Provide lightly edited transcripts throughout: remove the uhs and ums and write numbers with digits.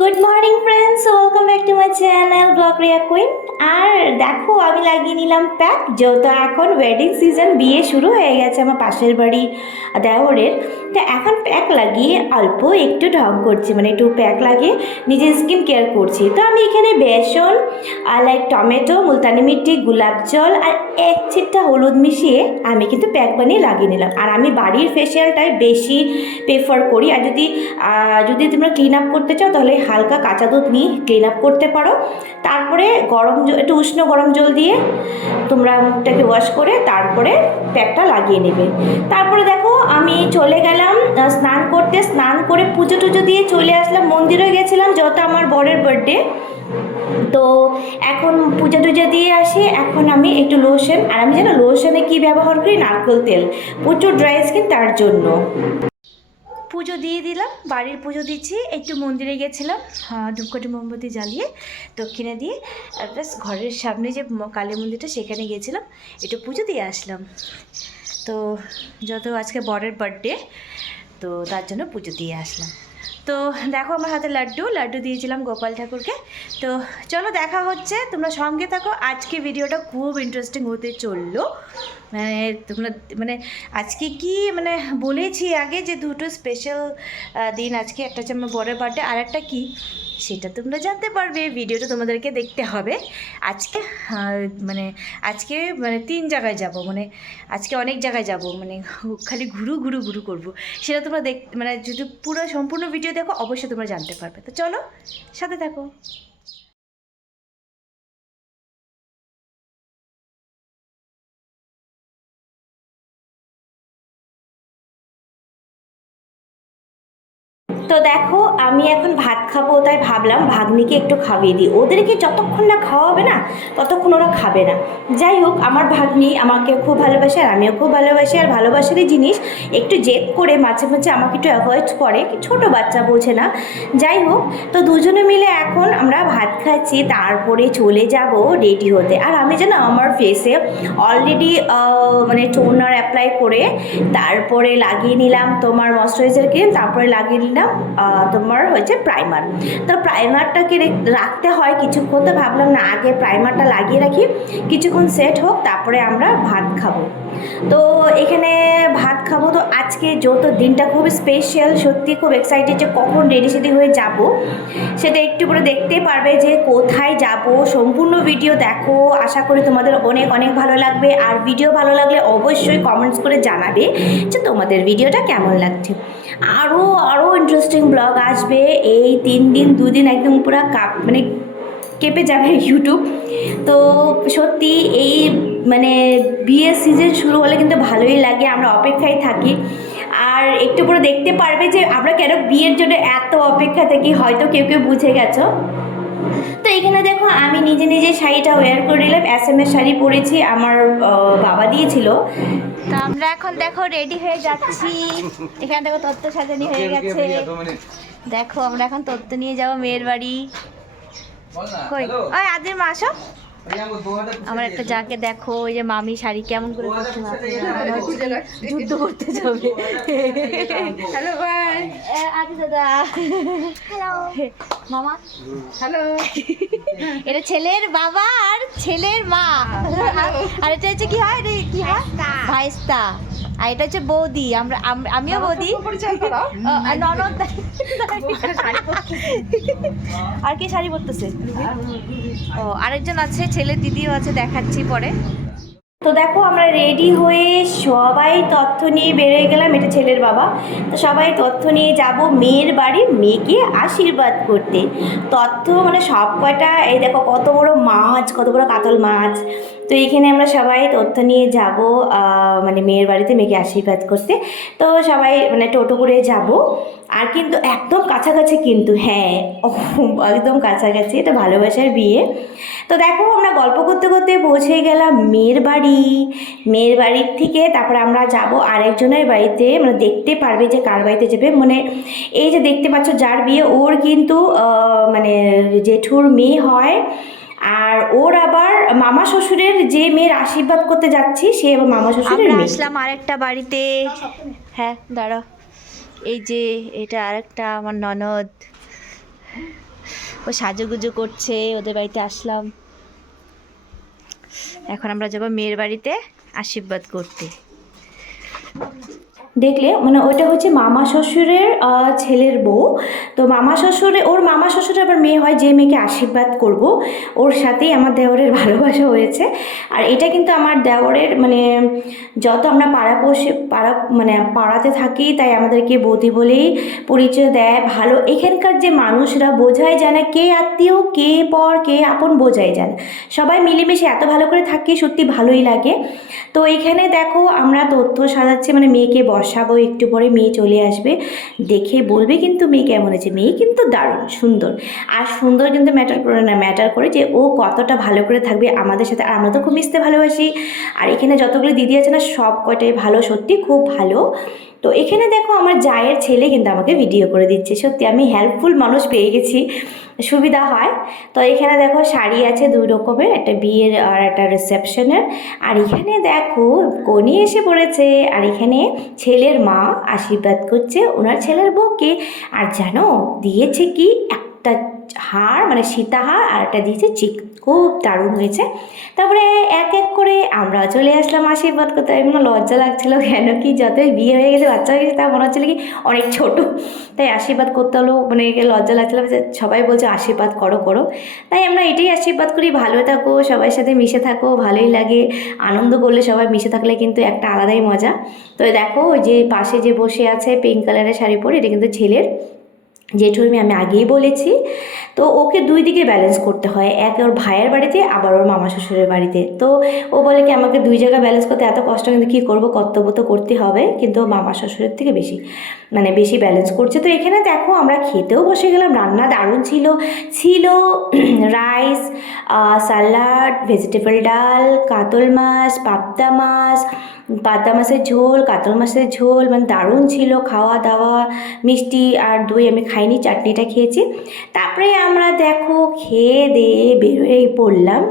Good morning friends, welcome back to my channel vlog Riya queen. আর দেখো আমি লাগিয়ে নিলাম প্যাক, যেহেতু এখন ওয়েডিং সিজন, বিয়ে শুরু হয়ে গেছে আমার পাশের বাড়ি দেওরের। তো এখন প্যাক লাগিয়ে অল্প একটু ঢং করছি, মানে একটু প্যাক লাগিয়ে নিজের স্কিন কেয়ার করছি। তো আমি এখানে বেসন আর লাইক টমেটো, মুলতানি মিট্টি, গোলাপ জল আর এক চিটটা হলুদ মিশিয়ে আমি কিন্তু প্যাক বানিয়ে লাগিয়ে নিলাম। আর আমি বাড়ির ফেসিয়ালটাই বেশি প্রেফার করি। আর যদি তোমরা ক্লিন আপ করতে চাও তাহলে হালকা কাঁচা দুধ নিয়ে ক্লিন আপ করতে পারো। তারপরে একটু উষ্ণ গরম জল দিয়ে তোমরা মুখটাকে ওয়াশ করে তারপরে প্যাকটা লাগিয়ে নেবে। তারপরে দেখো আমি চলে গেলাম স্নান করতে। স্নান করে পুজো টুজো দিয়ে চলে আসলাম, মন্দিরে গেছিলাম যেহেতু আমার বরের বার্থডে। তো এখন পূজা টুজা দিয়ে আসি। এখন আমি একটু লোশন, আর আমি জানো লোশনে কি ব্যবহার করি, নারকেল তেল। প্রচুর ড্রাই স্কিন, তার জন্য পুজো দিয়ে দিলাম। বাড়ির পুজো দিচ্ছি, একটু মন্দিরে গেছিলাম, ধূপকাঠি মোমবাতি জ্বালিয়ে দক্ষিণে দিয়ে প্লাস ঘরের সামনে যে কালী মন্দিরটা সেখানে গিয়েছিলাম, একটু পুজো দিয়ে আসলাম। তো যত আজকে বরের বার্থডে, তো তার জন্য পুজো দিয়ে আসলাম। তো দেখো আমার হাতে লাড্ডু দিয়েছিলাম গোপাল ঠাকুরকে। তো চলো দেখা হচ্ছে, তোমরা সঙ্গে থাকো। আজকে ভিডিওটা খুব ইন্টারেস্টিং হতে চললো। তোমরা আজকে কি বলেছি আগে যে দুটো স্পেশাল দিন আজকে, একটা হচ্ছে আমার বরের বার্থডে, আর একটা কি সেটা তোমরা জানতে পারবে। ভিডিওটা তোমাদেরকে দেখতে হবে। আজকে 3 জায়গায় যাব, আজকে অনেক জায়গায় যাব, খালি ঘুরু করবো। সেটা তোমরা যদি পুরো সম্পূর্ণ ভিডিও দেখো অবশ্যই তোমরা জানতে পারবে। তো চলো সাথে থাকো। তো দেখো আমি এখন ভাত খাবো, তাই ভাবলাম ভাগ্নিকে একটু খাইয়ে দিই। ওদেরকে যতক্ষণ না খাওয়াবে না ততক্ষণ ওরা খাবে না। যাই হোক, আমার ভাগ্নি আমাকে খুব ভালোবাসে আর আমিও খুব ভালোবাসি। আর ভালোবাসারই জিনিস একটু জেদ করে মাঝে মাঝে আমাকে একটু অ্যাভয়েড করে, ছোটো বাচ্চা বোঝে না। যাই হোক, তো দুজনে মিলে এখন আমরা ভাত খাচ্ছি, তারপরে চলে যাব রেডি হতে। আর আমি জানো আমার ফেসে অলরেডি টোনার অ্যাপ্লাই করে তারপরে লাগিয়ে নিলাম তোমার ময়শ্চারাইজার ক্রিম, তারপরে লাগিয়ে নিলাম তোমার হচ্ছে প্রাইমার। তো প্রাইমারটাকে রাখতে হয় কিছুক্ষণ, তো ভাবলাম না আগে প্রাইমারটা লাগিয়ে রাখি, কিছুক্ষণ সেট হোক, তারপরে আমরা ভাত খাবো। তো এখানে ভাত খাবো। তো আজকে যত দিনটা খুব স্পেশাল, সত্যি খুব এক্সাইটেড যে কখন রেডি সেডি হয়ে যাব, সেটা একটু করে দেখতে পারবে যে কোথায় যাব। সম্পূর্ণ ভিডিও দেখো, আশা করি তোমাদের অনেক অনেক ভালো লাগবে। আর ভিডিও ভালো লাগলে অবশ্যই কমেন্টস করে জানাবে যে তোমাদের ভিডিওটা কেমন লাগছে। আরও ইন্টারেস্টিং ব্লগ আসবে এই 3 দিন 2 দিন, একদম পুরো কেঁপে যাবে ইউটিউব। তো সত্যি এই বিয়ের সিজন শুরু হলে কিন্তু ভালোই লাগে, আমরা অপেক্ষায় থাকি। আর একটু পরে দেখতে পারবে যে আমরা কেন বিয়ের জন্য এত অপেক্ষা থাকি, হয়তো কেউ কেউ বুঝে গেছো। তো এখানে দেখো আমি নিজে শাড়িটা ওয়্যার করে নিলাম, এসএমের শাড়ি পরেছি, আমার বাবা দিয়েছিল। তো আমরা এখন দেখো রেডি হয়ে যাচ্ছি। এখানে দেখো তত্ত্ব সাজানি হয়ে গেছে। দেখো আমরা এখন তত্ত্ব নিয়ে যাবো মেয়ের বাড়ি। কই ওই আদির মা আসো। আমার একটা যাকে দেখো, ওই যে মামি শাড়ি কেমন করে যুদ্ধ করতে যাবে। হ্যালো ভাই, আদি দাদা, হ্যালো মামা, হ্যালো। এটা ছেলের বাবা আর ছেলের মা, আর এটা হচ্ছে কি হয়, এটা কি হয়, ভাইস্তা। আর এটা হচ্ছে বৌদি, আমিও বৌদি, ননদ। আর কি শাড়ি পরতেছে? ও আরেকজন আছে, ছেলে দিদিও আছে, দেখাচ্ছি পরে। তো দেখো আমরা রেডি হয়ে সবাই তথ্য নিয়ে বেরিয়ে গেলাম, এটা ছেলের বাবা। তো সবাই তথ্য নিয়ে যাব মেয়ের বাড়ি, মেয়েকে আশীর্বাদ করতে। তথ্য সব কয়টা, এই দেখো কত বড় মাছ, কত বড় কাতল মাছ। তো এইখানে আমরা সবাই তথ্য নিয়ে যাব মেয়ের বাড়িতে মেয়েকে আশীর্বাদ করতে। তো সবাই টোটো করে যাব। আর কিন্তু একদম কাছাকাছি, কিন্তু হ্যাঁ একদম কাছাকাছি, এটা ভালোবাসার বিয়ে। তো দেখো আমরা গল্প করতে করতে পৌঁছে গেলাম মেয়ের বাড়ি। মেয়ের বাড়ির থেকে তারপরে আমরা যাব আরেকজনের বাড়িতে, দেখতে পারবে যে কার বাড়িতে যাবে। এই যে দেখতে পাচ্ছ যার বিয়ে, ওর কিন্তু জেঠুর মেয়ে হয়। আর ওর আবার মামা শ্বশুরের যে মেয়ের আশীর্বাদ করতে যাচ্ছি, সে আবার মামা শ্বশুরের মেয়ে। আসলাম আরেকটা বাড়িতে। হ্যাঁ দাঁড়া, এই যে এটা আরেকটা আমার ননদ। ও সাজুগুজু করছে, ওদের বাড়িতে আসলাম। এখন আমরা যাবো মেয়ের বাড়িতে আশীর্বাদ করতে। দেখলে মানে ওইটা হচ্ছে মামা শ্বশুরের ছেলের বউ। তো মামা শ্বশুরে ওর মামা শ্বশুরের আবার মেয়ে হয়, যে মেয়েকে আশীর্বাদ করব ওর সাথেই আমার দেওরের ভালোবাসা হয়েছে। আর এটা কিন্তু আমার দেওরের মানে যত আমরা পাড়াতে থাকি তাই আমাদেরকে বৌদি বলেই পরিচয় দেয়। ভালো এখানকার যে মানুষরা বোঝাই যায় না কে আত্মীয় কে পর কে আপন, বোঝাই যায় না। সবাই মিলেমিশে এত ভালো করে থাকি, সত্যি ভালোই লাগে। তো এখানে দেখো আমরা তথ্য সাজাচ্ছি, মানে মেয়েকে বসাবো, একটু পরে মেয়ে চলে আসবে, দেখে বলবে কিন্তু মেয়ে কেমন আছে। মেয়ে কিন্তু দারুণ সুন্দর, আর সুন্দর কিন্তু ম্যাটার করে না, ম্যাটার করে যে ও কতটা ভালো করে থাকবে আমাদের সাথে। আর আমরা তো খুব মিশতে ভালোবাসি। আর এখানে যতগুলো দিদি আছে না সব কয়টাই ভালো, সত্যি খুব ভালো। তো এখানে দেখো আমার জায়ের ছেলে কিন্তু আমাকে ভিডিও করে দিচ্ছে। সত্যি আমি হেল্পফুল মানুষ পেয়ে গেছি, সুবিধা হয়। তো এখানে দেখো শাড়ি আছে 2 রকমের, একটা বিয়ের আর একটা রিসেপশনের। আর এখানে দেখো কনে এসে পড়েছে, আর এখানে ছেলের মা আশীর্বাদ করছে ওনার ছেলের বউকে। আর জানো দিয়েছে কি একটা হার, মানে সীতাহার, আর একটা দিয়েছে চিক, খুব দারুণ হয়েছে। তারপরে এক এক করে আমরা চলে আসলাম আশীর্বাদ করতে। এমন লজ্জা লাগছিল, কেন কি যতই বিয়ে হয়ে গেছে বাচ্চা হয়ে গেছে তা মনে হচ্ছিল কি অনেক ছোট, তাই আশীর্বাদ করতে হলো, মানে লজ্জা লাগছিল যে সবাই বলছে আশীর্বাদ করো করো। তাই আমরা এটাই আশীর্বাদ করি, ভালো থাকো, সবার সাথে মিশে থাকো, ভালোই লাগে। আনন্দ করলে সবাই মিশে থাকলে কিন্তু একটা আলাদাই মজা। তো দেখো ওই যে পাশে যে বসে আছে পিঙ্ক কালারের শাড়ি পরে, এটা কিন্তু ছেলের জেঠুর মেয়ে, আমি আগেই বলেছি। তো ওকে 2 দিকে ব্যালেন্স করতে হয়, এক ওর ভাইয়ের বাড়িতে আবার ওর মামা শ্বশুরের বাড়িতে। তো ও বলে কি আমাকে 2 জায়গা ব্যালেন্স করতে এত কষ্ট, কিন্তু কী করবো, কর্তব্য তো করতে হবে। কিন্তু ও মামা শ্বশুরের থেকে বেশি ব্যালেন্স করছে। তো এখানে দেখো আমরা খেতেও বসে গেলাম, রান্না দারুণ ছিল। রাইস, স্যালাড, ভেজিটেবল ডাল, কাতল মাছ, পাবদা মাছের ঝোল, কাতল মাছের ঝোল, মানে দারুণ ছিল খাওয়া দাওয়া। মিষ্টি আর দই আমি খাইনি, চাটনিটা খেয়েছি। তারপরে আমরা দেখো খেয়ে দিয়ে বেরোয় পড়লাম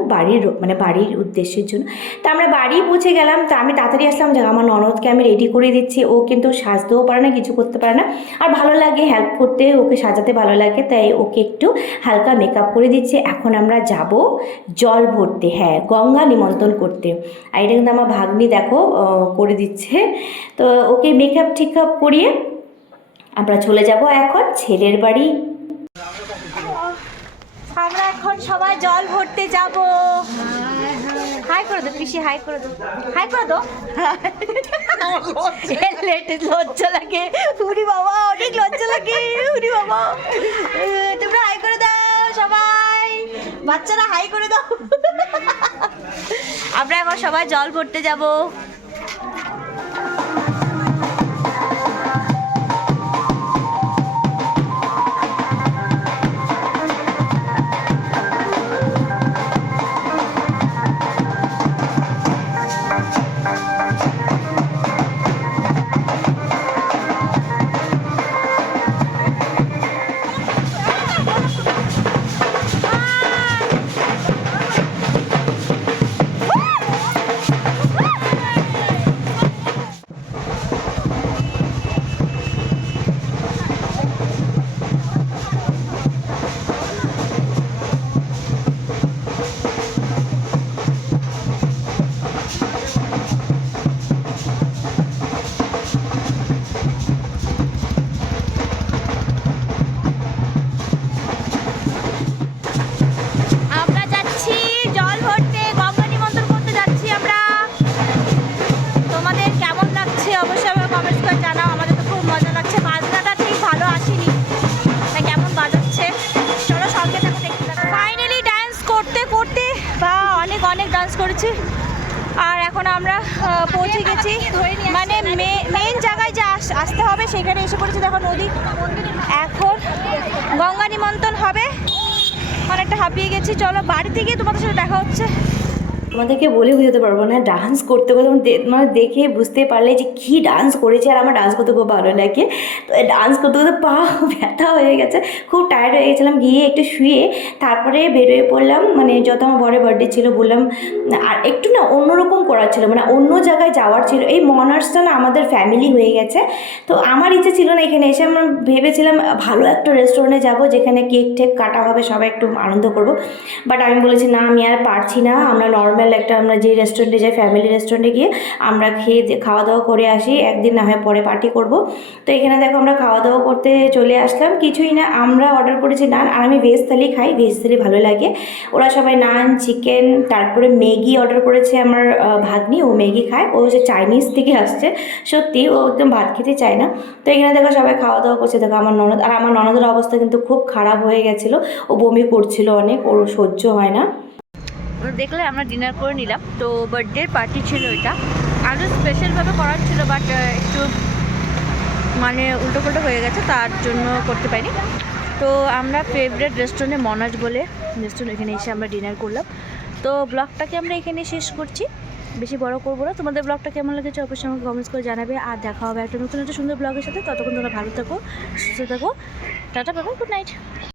বাড়ির উদ্দেশ্যের জন্য। তো আমরা বাড়ি পৌঁছে গেলাম। তো আমি তাড়াতাড়ি আসলাম, যে আমার ননদকে আমি রেডি করে দিচ্ছি। ও কিন্তু সাজতেও পারে না, কিছু করতে পারে না, আর ভালো লাগে হেল্প করতে, ওকে সাজাতে ভালো লাগে, তাই ওকে একটু হালকা মেকআপ করে দিচ্ছে। এখন আমরা যাব জল ভরতে, হ্যাঁ গঙ্গা নিমন্ত্রণ করতে। আর এটা কিন্তু আমার ভাগ্নি দেখো করে দিচ্ছে। তো ওকে মেকআপ টিকআপ করিয়ে আমরা চলে যাব এখন ছেলের বাড়ি। আমরা এখন সবাই জল ভরতে যাব। হাই করে দো পিসি, হাই করে দো, হাই করে দো। লজ্জা লাগে, উরি বাবা, অনেক লজ্জা লাগে, উরি বাবা। তোমরা হাই করে দাও সবাই, বাচ্চারা হাই করে দাও। আমরা এখন সবাই জল ভরতে যাব। করেছি। আর এখন আমরা পৌঁছে গেছি, মানে মেন জায়গায় যে আসতে হবে সেখানে এসে পড়েছি। দেখো নদী, এখন গঙ্গা নিমন্ত্রণ হবে। অনেকটা হাঁপিয়ে গেছি, চলো বাড়িতে গিয়ে তোমাদের সাথে দেখা হচ্ছে। তোমাদেরকে বলে বোঝাতে পারবো না, ডান্স করতে করতে মানে দেখে বুঝতে পারলে যে কী ডান্স করেছে। আর আমার ডান্স করতে খুব ভালো লাগে, তো ডান্স করতে করতে পা ব্যথা হয়ে গেছে, খুব টায়ার্ড হয়ে গেছিলাম। গিয়ে একটু শুয়ে তারপরে বেরোয় পড়লাম, মানে যত আমার বরের বার্থডে ছিল বললাম, আর একটু না অন্যরকম করার ছিল, মানে অন্য জায়গায় যাওয়ার ছিল। এই মনার্সটা না আমাদের ফ্যামিলি হয়ে গেছে, তো আমার ইচ্ছে ছিল না এখানে এসে, আমরা ভেবেছিলাম ভালো একটা রেস্টুরেন্টে যাব যেখানে কেক টেক কাটা হবে, সবাই একটু আনন্দ করবো। বাট আমি বলেছি না, আমি আর পারছি না, আমরা নর্মাল একটা, আমরা যে রেস্টুরেন্টে যাই ফ্যামিলি রেস্টুরেন্টে গিয়ে আমরা খাওয়া দাওয়া করে আসি, একদিন না হয় পরে পার্টি করব। তো এখানে দেখো আমরা খাওয়া দাওয়া করতে চলে আসলাম, কিছুই না, আমরা অর্ডার করেছি নান, আর আমি ভেজ থালি খাই, ভেজ থালি ভালো লাগে। ওরা সবাই নান, চিকেন, তারপরে ম্যাগি অর্ডার করেছে আমার ভাগ্নি, ও ম্যাগি খায়, ও যে চাইনিজ থেকে আসছে, সত্যি ও একদম ভাত খেতে চায় না। তো এখানে দেখো সবাই খাওয়া দাওয়া করছে, দেখো আমার ননদ, আর আমার ননদের অবস্থা কিন্তু খুব খারাপ হয়ে গেছিলো, ও বমি করছিল অনেক, ওর সহ্য হয় না। দেখলে আমরা ডিনার করে নিলাম, তো বার্থডে পার্টি ছিল এটা, আরও স্পেশালভাবে করার ছিল, বাট একটু মানে উল্টো পাল্টো হয়ে গেছে, তার জন্য করতে পারিনি। তো আমরা ফেভারিট রেস্টুরেন্টে মনাজ বলে রেস্টুরেন্ট, এখানে এসে আমরা ডিনার করলাম। তো ব্লগটাকে আমরা এখানে শেষ করছি, বেশি বড় করবো না। তোমাদের ব্লগটা কেমন লেগেছে অবশ্যই আমাকে কমেন্টস করে জানাবে, আর দেখা হবে একটা নতুন একটা সুন্দর ব্লগের সাথে। ততক্ষণ তোমরা ভালো থাকো, সুস্থ থাকো, tata, bye bye, good night.